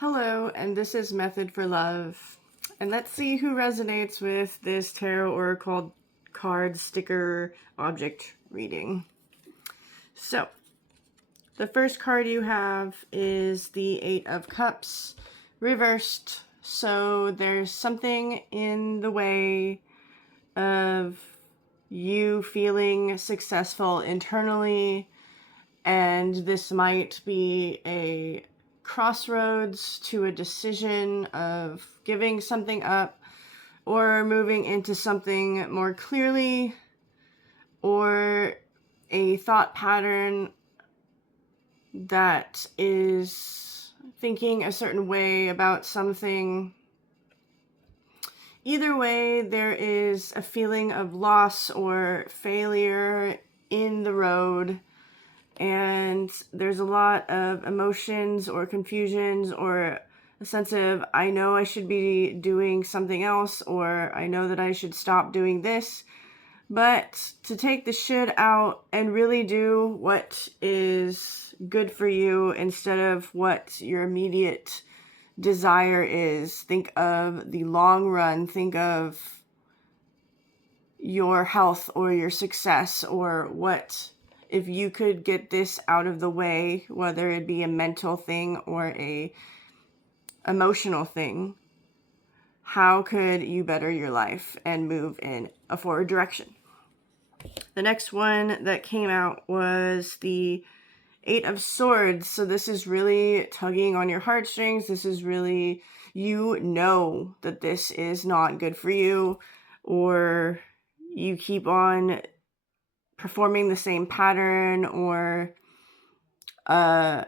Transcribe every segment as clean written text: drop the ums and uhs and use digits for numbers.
Hello, and this is Method for Love. And let's see who resonates with this tarot oracle card sticker object reading. So, the first card you have is the Eight of Cups reversed. So, there's something in the way of you feeling successful internally, and this might be a crossroads to a decision of giving something up or moving into something more clearly, or a thought pattern that is thinking a certain way about something. Either way, there is a feeling of loss or failure in the road. And there's a lot of emotions or confusions or a sense of, I know I should be doing something else, or I know that I should stop doing this. But to take the should out and really do what is good for you instead of what your immediate desire is. Think of the long run. Think of your health or your success, or what if you could get this out of the way, whether it be a mental thing or a emotional thing. How could you better your life and move in a forward direction? The next one that came out was the Eight of Swords. So this is really tugging on your heartstrings. This is really, you know that this is not good for you, or you keep on performing the same pattern, or a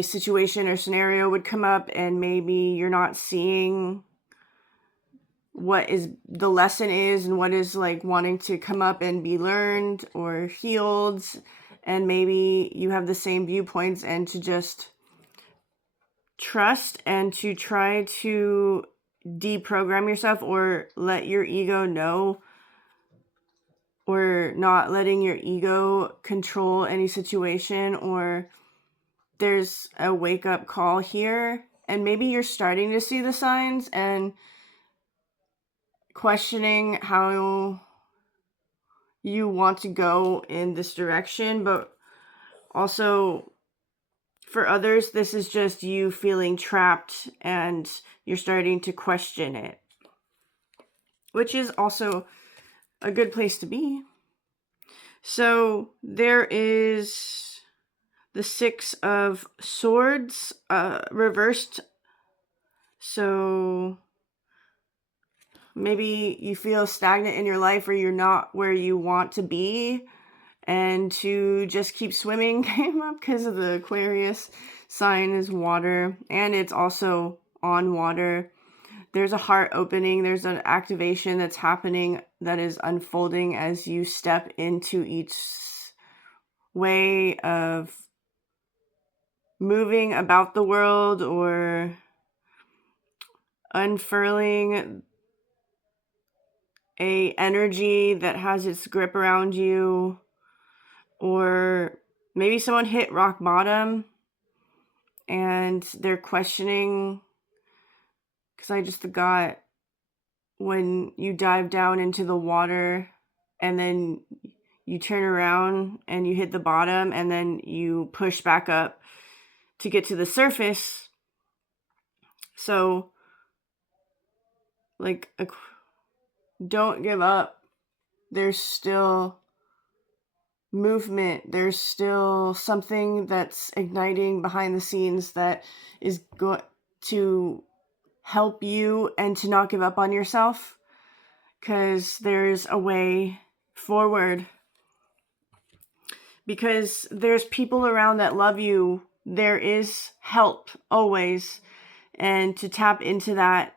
situation or scenario would come up and maybe you're not seeing what is the lesson is and what is like wanting to come up and be learned or healed, and maybe you have the same viewpoints, and to just trust and to try to deprogram yourself or let your ego know, or not letting your ego control any situation. Or there's a wake-up call here, and maybe you're starting to see the signs and questioning how you want to go in this direction. But also, for others, this is just you feeling trapped and you're starting to question it, which is also a good place to be. So there is the Six of Swords reversed. So maybe you feel stagnant in your life, or you're not where you want to be, and to just keep swimming came up because of the Aquarius sign is water, and it's also on water. There's a heart opening. There's an activation that's happening that is unfolding as you step into each way of moving about the world, or unfurling a energy that has its grip around you. Or maybe someone hit rock bottom and they're questioning, because I just forgot, when you dive down into the water and then you turn around and you hit the bottom and then you push back up to get to the surface. So, like, don't give up. There's still movement. There's still something that's igniting behind the scenes that is going to help you, and to not give up on yourself, because there's a way forward, because there's people around that love you. There is help always, and to tap into that,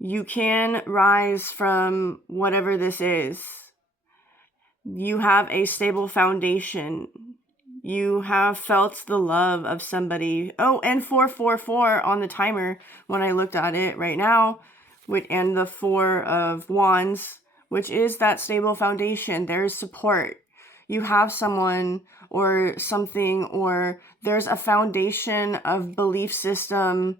you can rise from whatever this is. You have a stable foundation. You have felt the love of somebody. Oh, and 444 on the timer when I looked at it right now, and the Four of Wands, which is that stable foundation. There's support. You have someone or something, or there's a foundation of belief system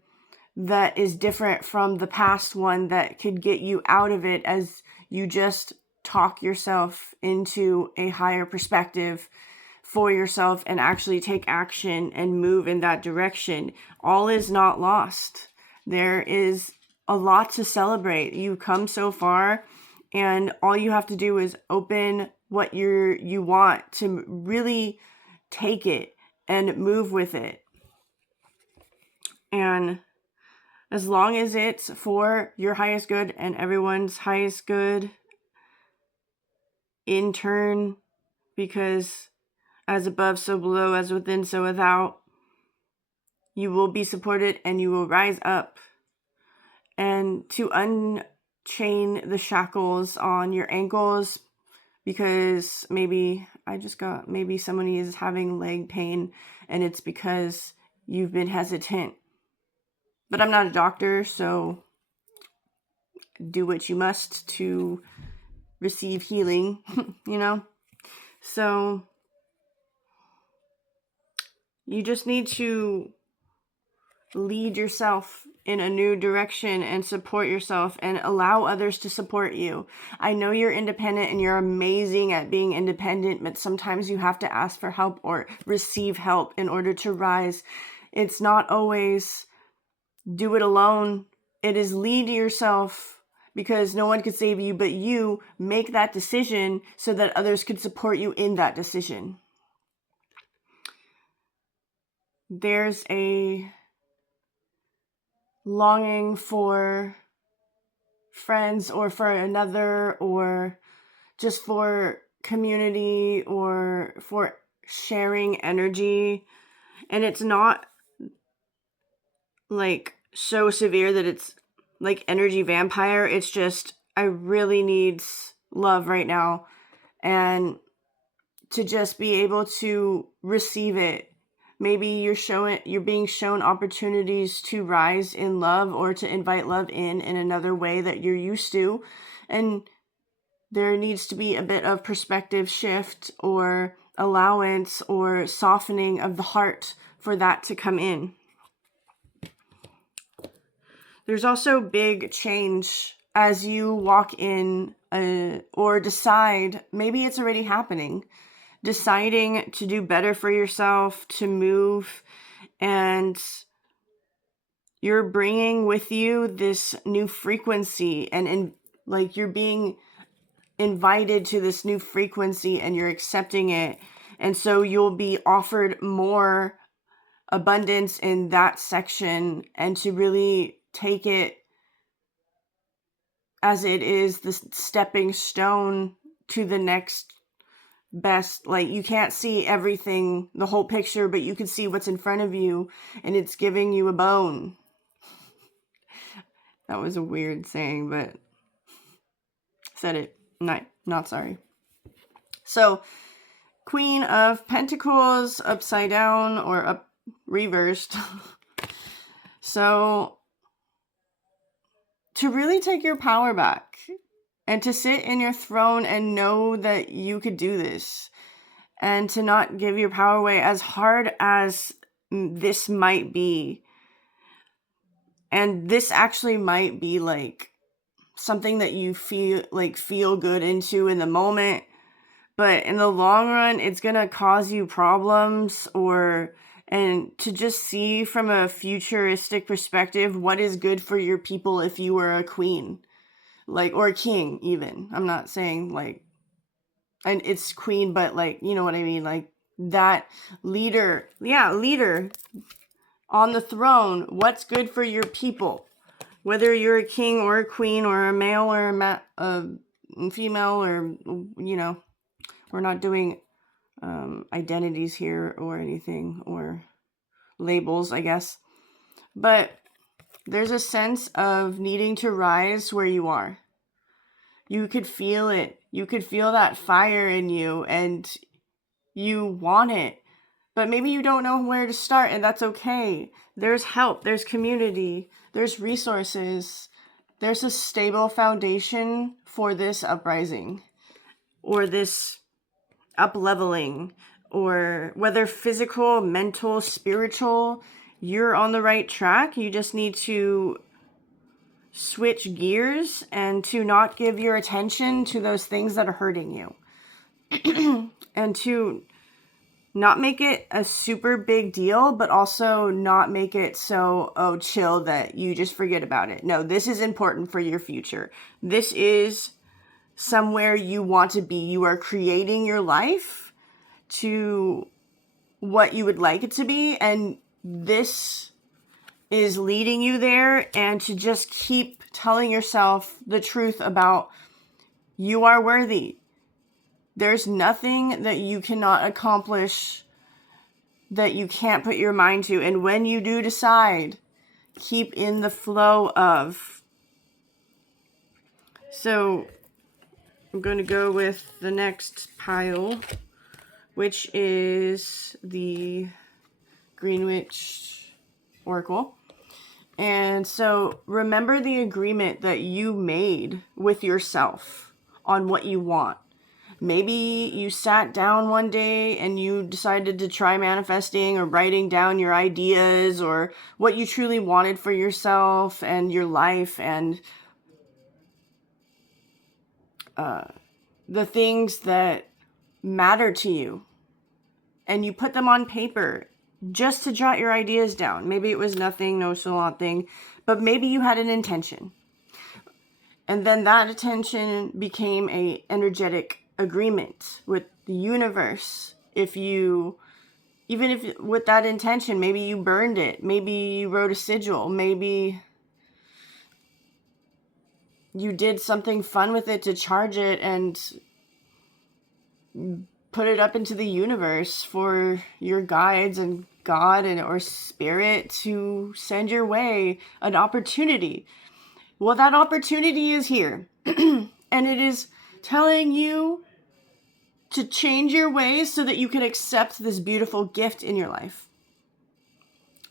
that is different from the past one that could get you out of it as you just talk yourself into a higher perspective for yourself and actually take action and move in that direction. All is not lost. There is a lot to celebrate. You've come so far, and all you have to do is open what you want to really take it and move with it. And as long as it's for your highest good and everyone's highest good in turn, because as above, so below, as within, so without, you will be supported and you will rise up. And to unchain the shackles on your ankles, because maybe somebody is having leg pain and it's because you've been hesitant. But I'm not a doctor, so do what you must to receive healing, you know? So you just need to lead yourself in a new direction and support yourself and allow others to support you. I know you're independent and you're amazing at being independent, but sometimes you have to ask for help or receive help in order to rise. It's not always do it alone. It is lead yourself, because no one could save you, but you make that decision so that others could support you in that decision. There's a longing for friends or for another, or just for community or for sharing energy. And it's not like so severe that it's like energy vampire. It's just, I really need love right now, and to just be able to receive it. Maybe you're being shown opportunities to rise in love or to invite love in another way that you're used to. And there needs to be a bit of perspective shift or allowance or softening of the heart for that to come in. There's also big change as you walk in or decide, maybe it's already happening, deciding to do better for yourself, to move, and you're bringing with you this new frequency, and like you're being invited to this new frequency and you're accepting it. And so you'll be offered more abundance in that section, and to really take it as it is the stepping stone to the next best. Like, you can't see everything, the whole picture, but you can see what's in front of you, and it's giving you a bone. That was a weird saying, but said it. Not sorry. So, Queen of Pentacles upside down or up reversed. So, to really take your power back and to sit in your throne and know that you could do this, and to not give your power away, as hard as this might be. And this actually might be like something that you feel good into in the moment, but in the long run, it's going to cause you problems. And to just see from a futuristic perspective what is good for your people if you were a queen, like, or a king even. I'm not saying like, and it's queen, but like, you know what I mean? Like that leader on the throne. What's good for your people? Whether you're a king or a queen or a male or a female, or, you know, we're not doing identities here or anything, or labels, I guess. But there's a sense of needing to rise where you are. You could feel it. You could feel that fire in you, and you want it. But maybe you don't know where to start, and that's okay. There's help, there's community, there's resources. There's a stable foundation for this uprising, or this up-leveling, or whether physical, mental, spiritual, you're on the right track. You just need to switch gears and to not give your attention to those things that are hurting you. And to not make it a super big deal, but also not make it so, chill that you just forget about it. No, this is important for your future. This is somewhere you want to be. You are creating your life to what you would like it to be, and this is leading you there. And to just keep telling yourself the truth about you are worthy. There's nothing that you cannot accomplish that you can't put your mind to. And when you do decide, keep in the flow of. So I'm going to go with the next pile, which is the Greenwich Oracle. And so remember the agreement that you made with yourself on what you want. Maybe you sat down one day and you decided to try manifesting or writing down your ideas or what you truly wanted for yourself and your life, and the things that matter to you. And you put them on paper just to jot your ideas down. Maybe it was nothing, no salon thing, but maybe you had an intention. And then that intention became a energetic agreement with the universe. Even if with that intention, maybe you burned it, maybe you wrote a sigil, maybe you did something fun with it to charge it and put it up into the universe for your guides and God or spirit to send your way an opportunity. Well, that opportunity is here. And it is telling you to change your ways so that you can accept this beautiful gift in your life.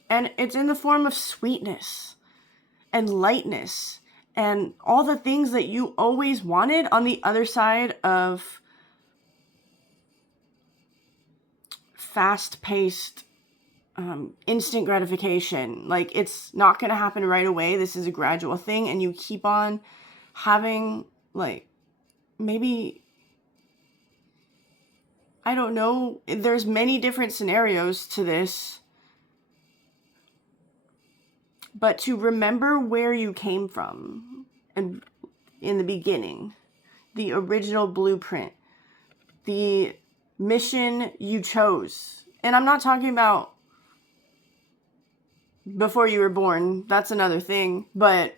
And it's in the form of sweetness and lightness and all the things that you always wanted on the other side of fast-paced, instant gratification. Like, it's not going to happen right away. This is a gradual thing, and you keep on having, like, maybe, I don't know, there's many different scenarios to this, but to remember where you came from and in the beginning, the original blueprint, the mission you chose. And I'm not talking about before you were born. That's another thing. But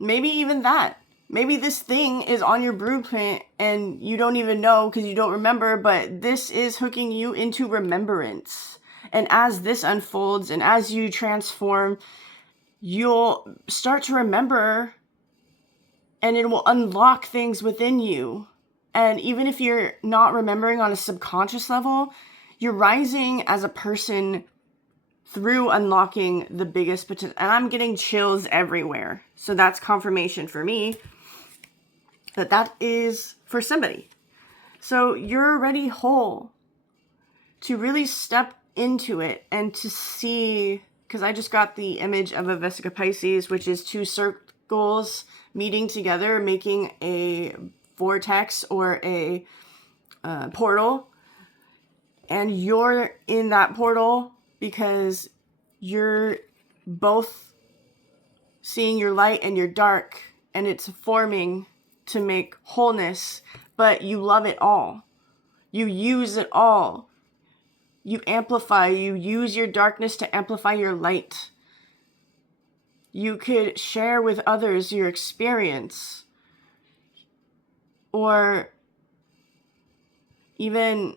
maybe even that. Maybe this thing is on your blueprint and you don't even know because you don't remember, but this is hooking you into remembrance. And as this unfolds and as you transform, you'll start to remember, and it will unlock things within you. And even if you're not remembering on a subconscious level, you're rising as a person through unlocking the biggest potential. And I'm getting chills everywhere. So that's confirmation for me that is for somebody. So you're already whole to really step into it and to see, because I just got the image of a Vesica Pisces, which is two circles meeting together, making a vortex or a portal, and you're in that portal because you're both seeing your light and your dark, and it's forming to make wholeness, but you love it all. You use it all. You amplify, you use your darkness to amplify your light. You could share with others your experience, or even,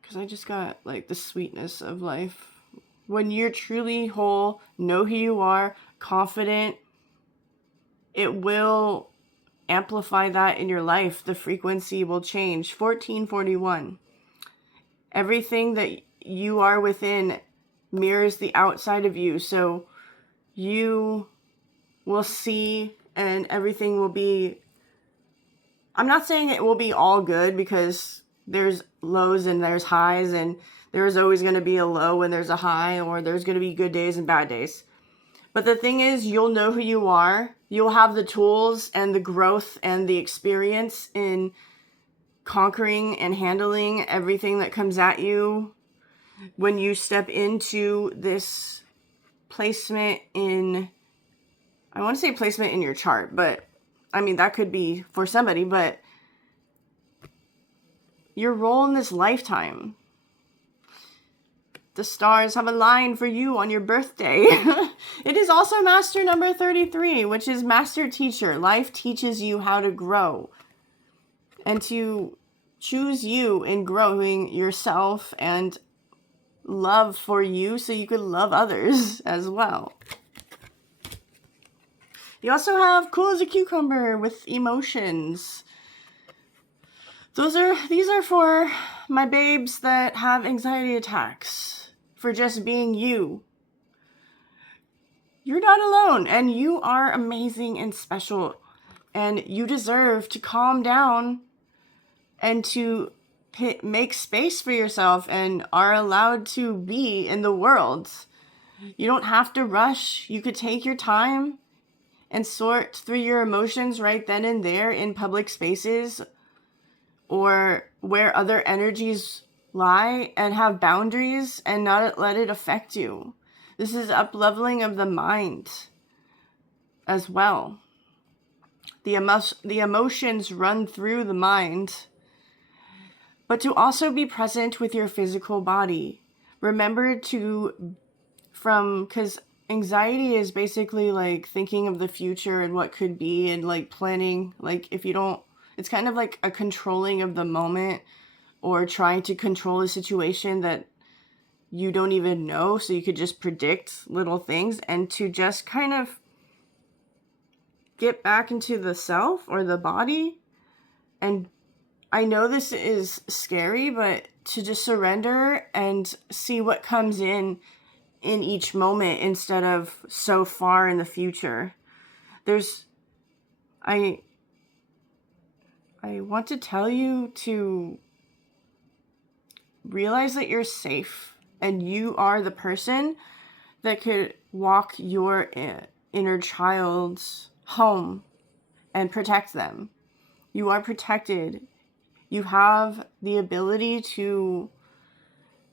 because I just got like the sweetness of life. When you're truly whole, know who you are, confident, it will amplify that in your life. The frequency will change. 1441. Everything that you are within mirrors the outside of you. So you will see, and everything will be I'm not saying it will be all good, because there's lows and there's highs, and there's always going to be a low when there's a high, or there's going to be good days and bad days. But the thing is, you'll know who you are. You'll have the tools and the growth and the experience in conquering and handling everything that comes at you when you step into this placement in, I want to say placement in your chart, but I mean, that could be for somebody, but your role in this lifetime. The stars have aligned for you on your birthday. It is also master number 33, which is master teacher. Life teaches you how to grow and to choose you in growing yourself and love for you so you could love others as well. You also have cool as a cucumber with emotions. These are for my babes that have anxiety attacks, for just being you. You're not alone, and you are amazing and special, and you deserve to calm down and to make space for yourself, and are allowed to be in the world. You don't have to rush. You could take your time and sort through your emotions right then and there in public spaces, or where other energies lie, and have boundaries and not let it affect you. This is up-leveling of the mind as well. The emotions run through the mind, but to also be present with your physical body. Remember because anxiety is basically like thinking of the future and what could be, and like planning, like if you don't, it's kind of like a controlling of the moment, or trying to control a situation that you don't even know, so you could just predict little things, and to just kind of get back into the self or the body. And I know this is scary, but to just surrender and see what comes in each moment, instead of so far in the future. I want to tell you to realize that you're safe, and you are the person that could walk your inner child's home and protect them. You are protected. You have the ability to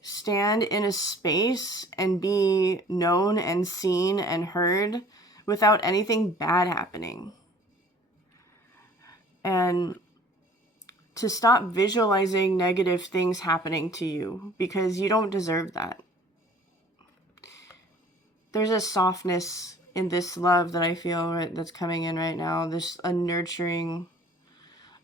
stand in a space and be known and seen and heard without anything bad happening. And to stop visualizing negative things happening to you, because you don't deserve that. There's a softness in this love that I feel that's coming in right now. There's a nurturing,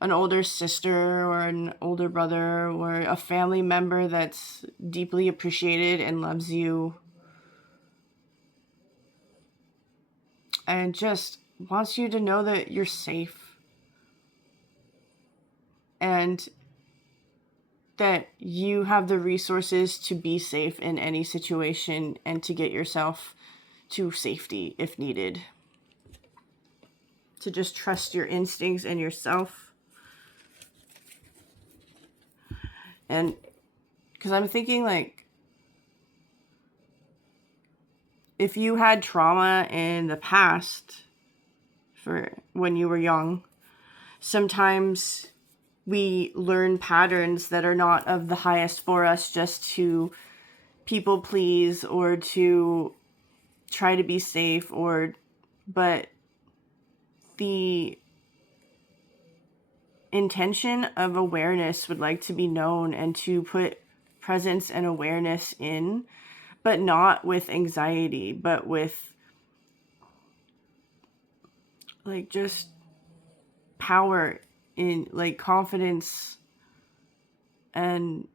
an older sister or an older brother or a family member that's deeply appreciated and loves you, and just wants you to know that you're safe, and that you have the resources to be safe in any situation, and to get yourself to safety if needed. To just trust your instincts and yourself. And because I'm thinking, like, if you had trauma in the past for when you were young, sometimes we learn patterns that are not of the highest for us, just to people please or to try to be safe, but the intention of awareness would like to be known, and to put presence and awareness in, but not with anxiety, but with like just power, in like confidence, and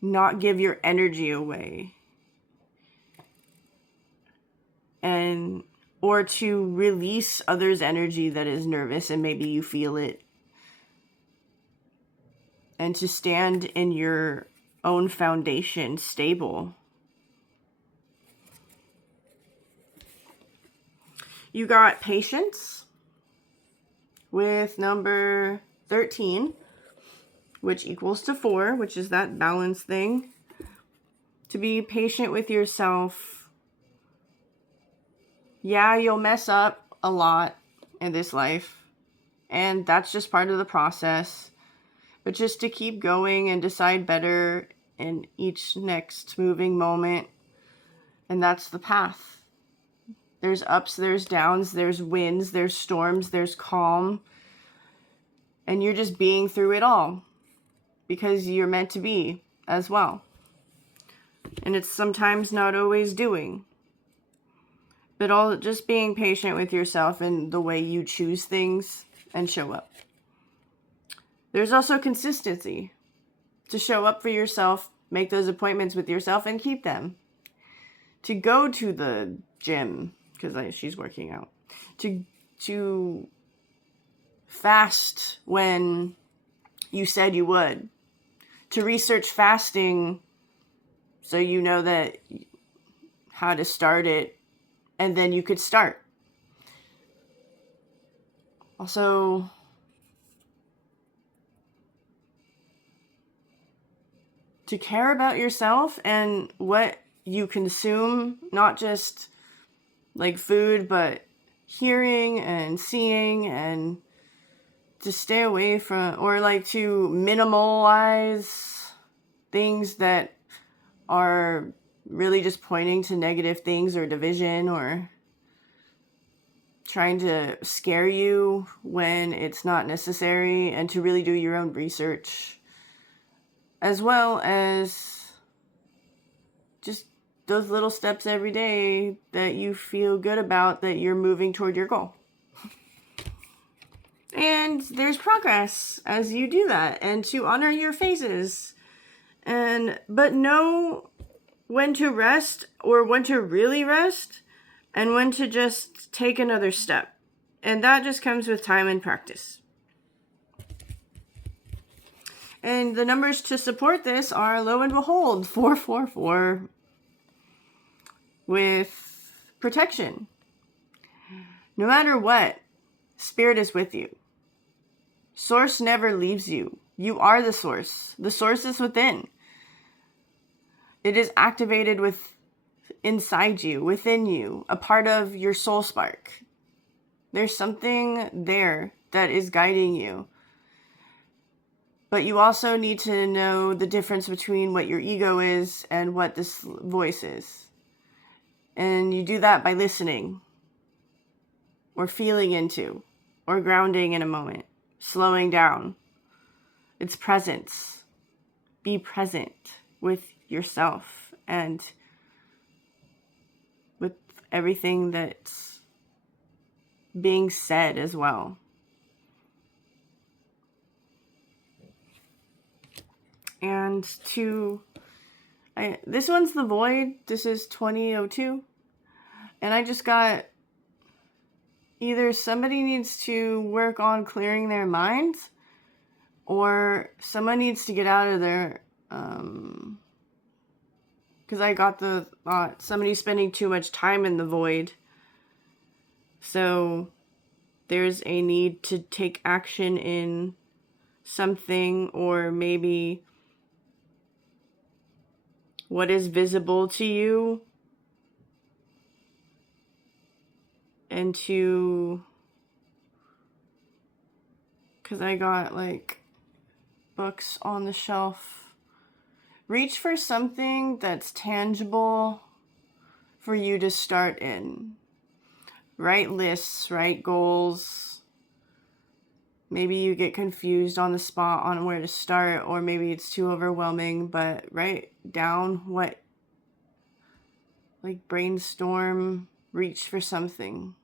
not give your energy away, and or to release others' energy that is nervous and maybe you feel it, and to stand in your own foundation stable. You got patience with number 13, which equals to 4, which is that balance thing. To be patient with yourself. Yeah, you'll mess up a lot in this life, and that's just part of the process. But just to keep going and decide better in each next moving moment. And that's the path. There's ups, there's downs, there's winds, there's storms, there's calm. And you're just being through it all because you're meant to be as well. And it's sometimes not always doing. But all just being patient with yourself and the way you choose things and show up. There's also consistency. To show up for yourself, make those appointments with yourself and keep them. To go to the gym, because she's working out. To fast when you said you would. To research fasting so you know that how to start it and then you could start. Also, to care about yourself and what you consume, not just like food, but hearing and seeing, and to stay away from, or like to minimalize things that are really just pointing to negative things or division or trying to scare you when it's not necessary, and to really do your own research, as well as just those little steps every day that you feel good about, that you're moving toward your goal. And there's progress as you do that, and to honor your phases, but know when to rest, or when to really rest, and when to just take another step. And that just comes with time and practice. And the numbers to support this are, lo and behold, 444 with protection. No matter what, Spirit is with you. Source never leaves you. You are the source. The source is within. It is activated inside you, within you, a part of your soul spark. There's something there that is guiding you. But you also need to know the difference between what your ego is and what this voice is. And you do that by listening, or feeling into, or grounding in a moment, slowing down. It's presence. Be present with yourself and with everything that's being said as well. And this one's the void. This is 2002. And I just got, either somebody needs to work on clearing their minds, or someone needs to get out of their, because I got the thought, somebody's spending too much time in the void. So there's a need to take action in something, or maybe what is visible to you, and because I got like books on the shelf, reach for something that's tangible for you to start in. Write lists, write goals. Maybe you get confused on the spot on where to start, or maybe it's too overwhelming, but write down brainstorm, reach for something.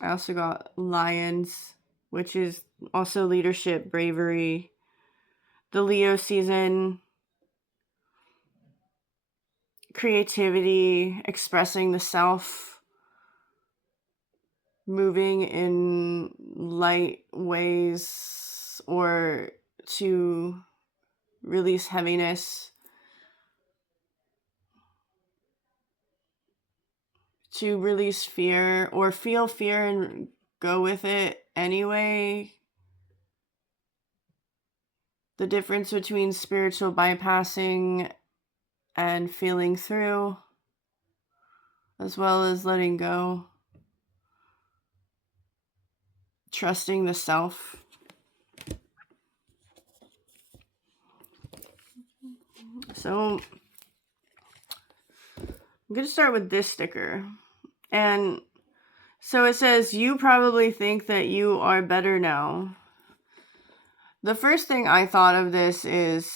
I also got lions, which is also leadership, bravery. The Leo season, creativity, expressing the self, moving in light ways, or to release heaviness, to release fear, or feel fear and go with it anyway. The difference between spiritual bypassing and feeling through, as well as letting go, trusting the self. So I'm going to start with this sticker. And so it says, you probably think that you are better now. The first thing I thought of this is,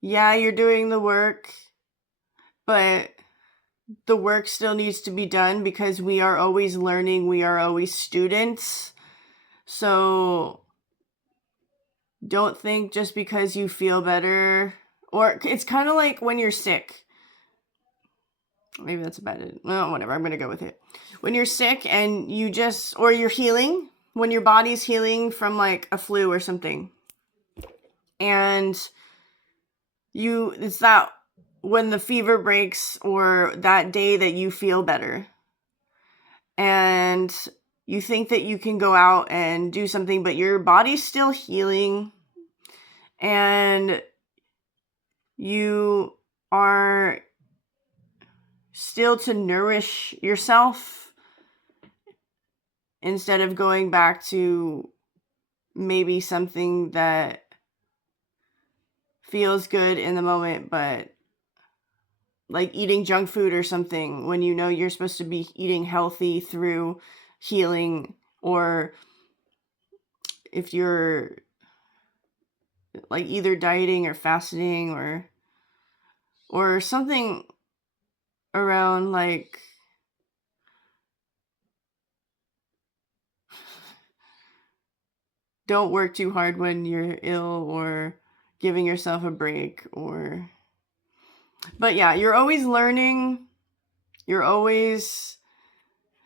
yeah, you're doing the work, but the work still needs to be done because we are always learning. We are always students. So don't think just because you feel better, or it's kind of like when you're sick. Maybe that's about it. No, whatever. I'm going to go with it. When you're sick and you just, or you're healing, when your body's healing from like a flu or something. And it's that when the fever breaks or that day that you feel better. And you think that you can go out and do something, but your body's still healing. And you are still to nourish yourself instead of going back to maybe something that feels good in the moment, but like eating junk food or something when you know you're supposed to be eating healthy through healing, or if you're like either dieting or fasting or something around like don't work too hard when you're ill, or giving yourself a break, or but yeah, you're always learning. You're always,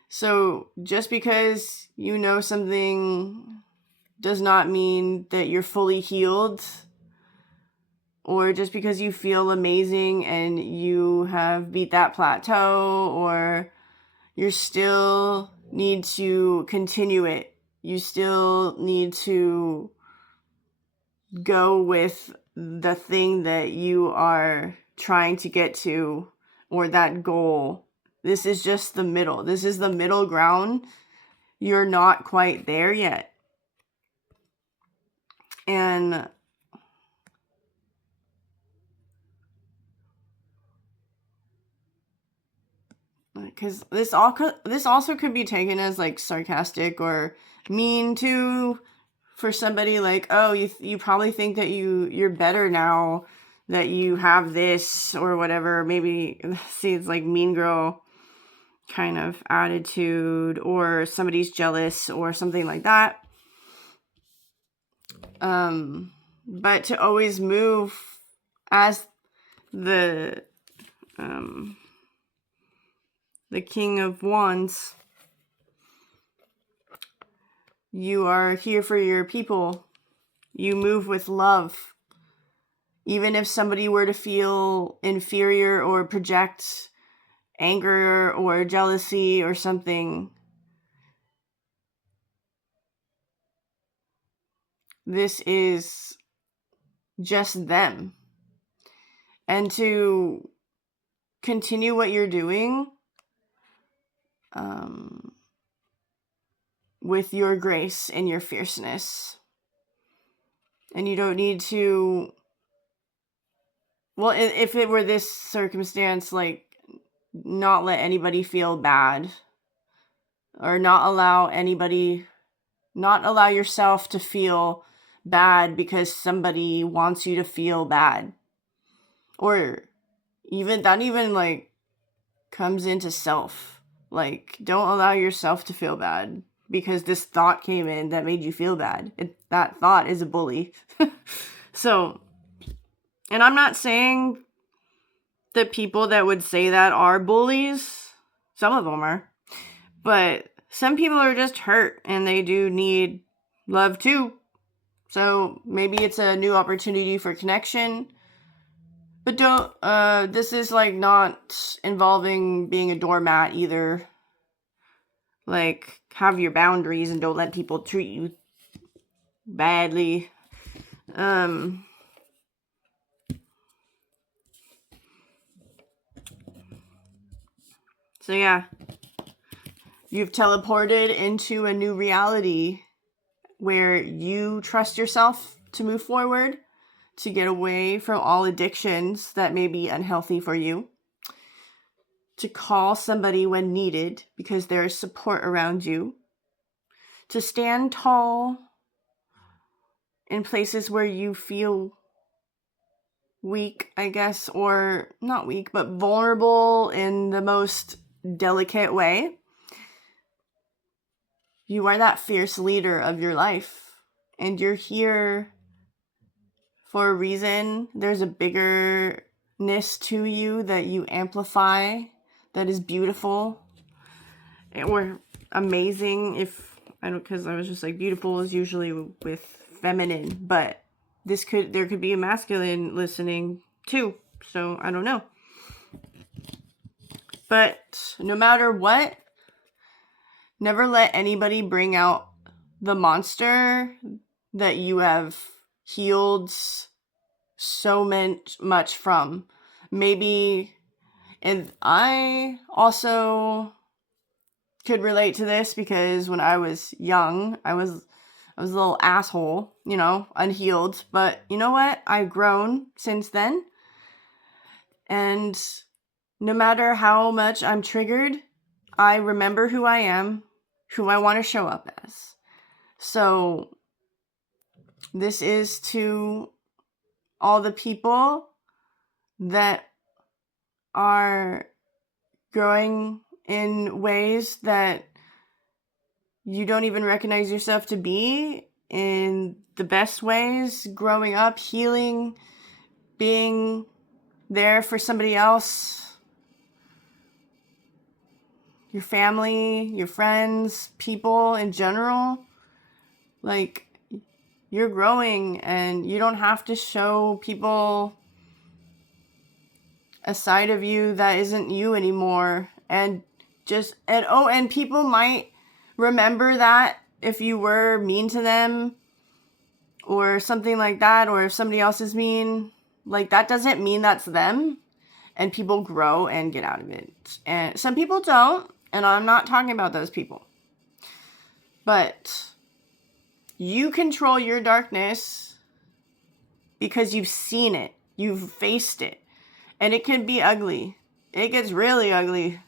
so just because you know something does not mean that you're fully healed, or just because you feel amazing and you have beat that plateau, or you still need to continue it. You still need to go with the thing that you are trying to get to, or that goal. This is just the middle. This is the middle ground. You're not quite there yet. And because this also could be taken as like sarcastic or mean too, for somebody like, oh, you probably think that you're better now that you have this or whatever. Maybe see, it's like mean girl kind of attitude, or somebody's jealous or something like that. But to always move as the King of Wands, you are here for your people. You move with love. Even if somebody were to feel inferior or project anger or jealousy or something, this is just them. And to continue what you're doing with your grace and your fierceness. And you don't need to, well, if it were this circumstance, like, not let anybody feel bad, or not allow yourself to feel bad because somebody wants you to feel bad. Or even like comes into self. Like, don't allow yourself to feel bad because this thought came in that made you feel bad. That thought is a bully. So, and I'm not saying the people that would say that are bullies. Some of them are. But some people are just hurt and they do need love too. So maybe it's a new opportunity for connection. But this is like not involving being a doormat either. Like, have your boundaries and don't let people treat you badly. So yeah, you've teleported into a new reality where you trust yourself to move forward, to get away from all addictions that may be unhealthy for you, to call somebody when needed because there is support around you, to stand tall in places where you feel weak, I guess, or not weak, but vulnerable in the most delicate way. You are that fierce leader of your life, and you're here for a reason. There's a biggerness to you that you amplify that is beautiful or amazing. If I don't, because I was just like, beautiful is usually with feminine, but there could be a masculine listening too. So I don't know. But no matter what, never let anybody bring out the monster that you have healed so much from. Maybe, and I also could relate to this because when I was young, I was a little asshole, unhealed. But you know what? I've grown since then. And no matter how much I'm triggered, I remember who I am, who I want to show up as. So this is to all the people that are growing in ways that you don't even recognize yourself to be, in the best ways, growing up, healing, being there for somebody else, your family, your friends, people in general. Like, you're growing and you don't have to show people a side of you that isn't you anymore. And people might remember that if you were mean to them or something like that, or if somebody else is mean, like, that doesn't mean that's them. And people grow and get out of it. And some people don't, and I'm not talking about those people. But you control your darkness because you've seen it. You've faced it. And it can be ugly. It gets really ugly.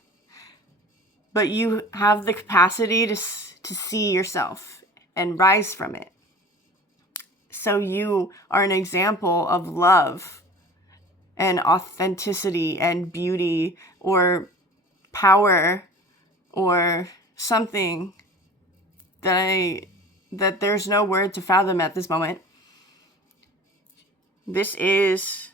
But you have the capacity to see yourself and rise from it. So you are an example of love and authenticity and beauty or power or something that there's no word to fathom at this moment. This is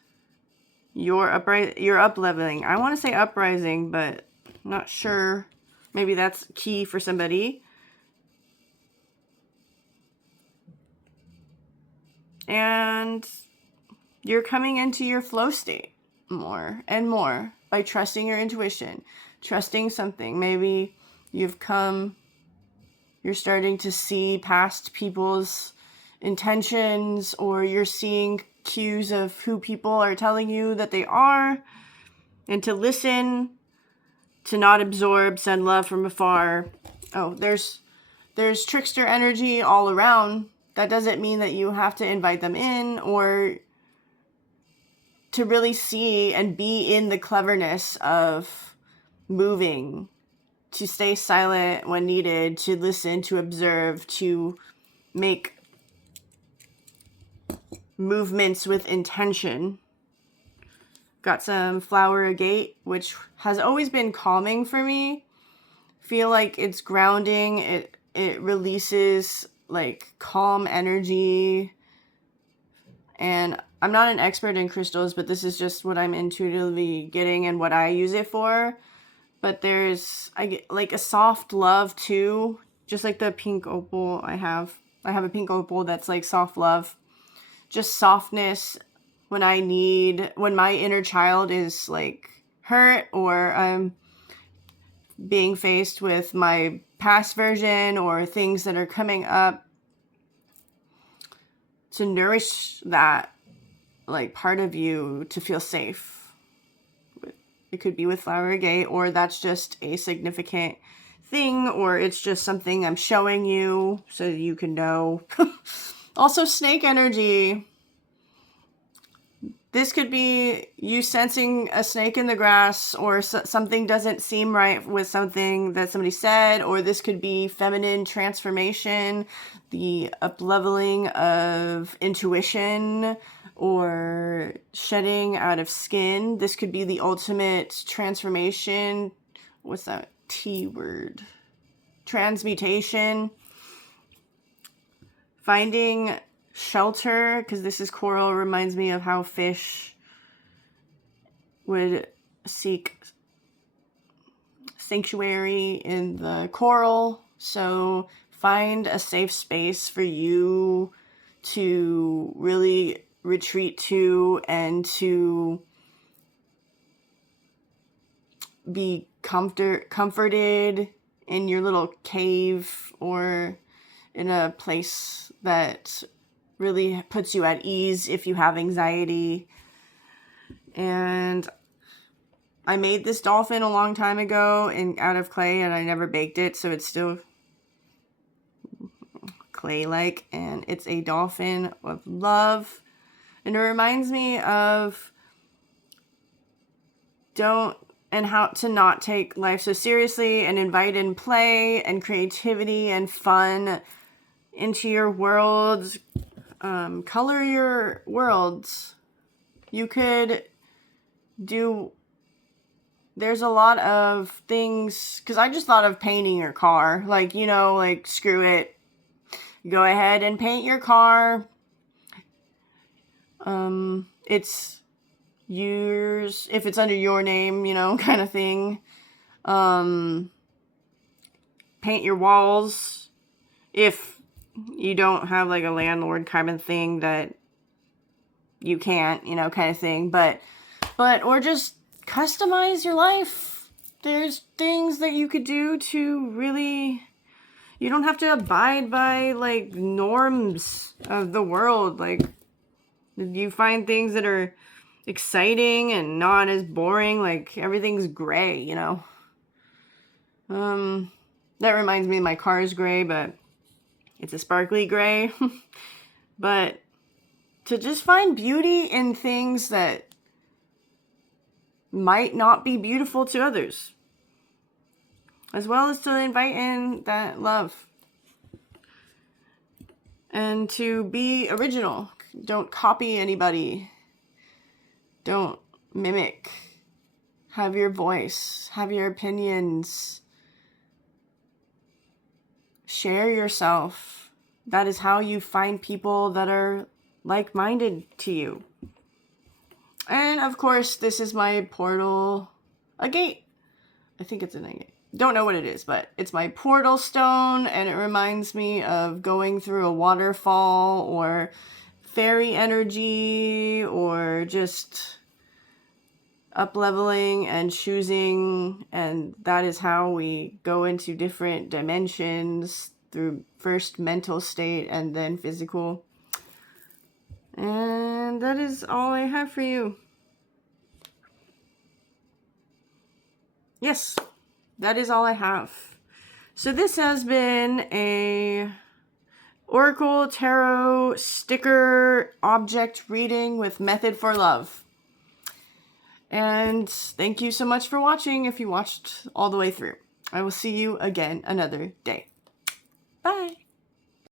your up-leveling. I want to say uprising, but I'm not sure. Maybe that's key for somebody. And you're coming into your flow state more and more by trusting your intuition, trusting something. Maybe you're starting to see past people's intentions, or you're seeing cues of who people are telling you that they are, and to listen, to not absorb, send love from afar. Oh, there's trickster energy all around. That doesn't mean that you have to invite them in, or to really see and be in the cleverness of moving, to stay silent when needed, to listen, to observe, to make movements with intention. Got some flower agate, which has always been calming for me. Feel like it's grounding. It releases like calm energy. And I'm not an expert in crystals, but this is just what I'm intuitively getting and what I use it for. But I get like a soft love too, just like the pink opal I have. I have a pink opal that's like soft love. Just softness when my inner child is like hurt, or I'm being faced with my past version or things that are coming up, to nourish that like part of you to feel safe. It could be with Flower Gate, or that's just a significant thing, or it's just something I'm showing you so you can know. Also, snake energy. This could be you sensing a snake in the grass, or something doesn't seem right with something that somebody said, or this could be feminine transformation, the up-leveling of intuition, or shedding out of skin. This could be the ultimate transformation. What's that T word? Transmutation. Finding shelter, because this is coral, reminds me of how fish would seek sanctuary in the coral. So find a safe space for you to really retreat to, and to be comforted in your little cave, or in a place that really puts you at ease if you have anxiety. And I made this dolphin a long time ago out of clay, and I never baked it, so it's still clay-like, and it's a dolphin of love. And it reminds me of how to not take life so seriously, and invite in play and creativity and fun into your worlds. Color your worlds. You could do, there's a lot of things, because I just thought of painting your car. Like, you know, like, screw it. Go ahead and paint your car. It's yours, if it's under your name, you know, kind of thing. Paint your walls. If you don't have like a landlord kind of thing that you can't, you know, kind of thing. But, or just customize your life. There's things that you could do to really, you don't have to abide by like norms of the world. Like, you find things that are exciting and not as boring. Like, everything's gray, you know. That reminds me, my car is gray, but it's a sparkly gray. But to just find beauty in things that might not be beautiful to others, as well as to invite in that love. And to be original. Don't copy anybody. Don't mimic. Have your voice. Have your opinions. Share yourself. That is how you find people that are like-minded to you. And of course, this is my portal, a gate. I think it's a gate. Don't know what it is, but it's my portal stone, and it reminds me of going through a waterfall, or fairy energy, or just up-leveling and choosing. And that is how we go into different dimensions, through first mental state and then physical. And that is all I have for you. Yes, that is all I have. So this has been a Oracle Tarot sticker object reading with Method for Love. And thank you so much for watching if you watched all the way through. I will see you again another day. Bye.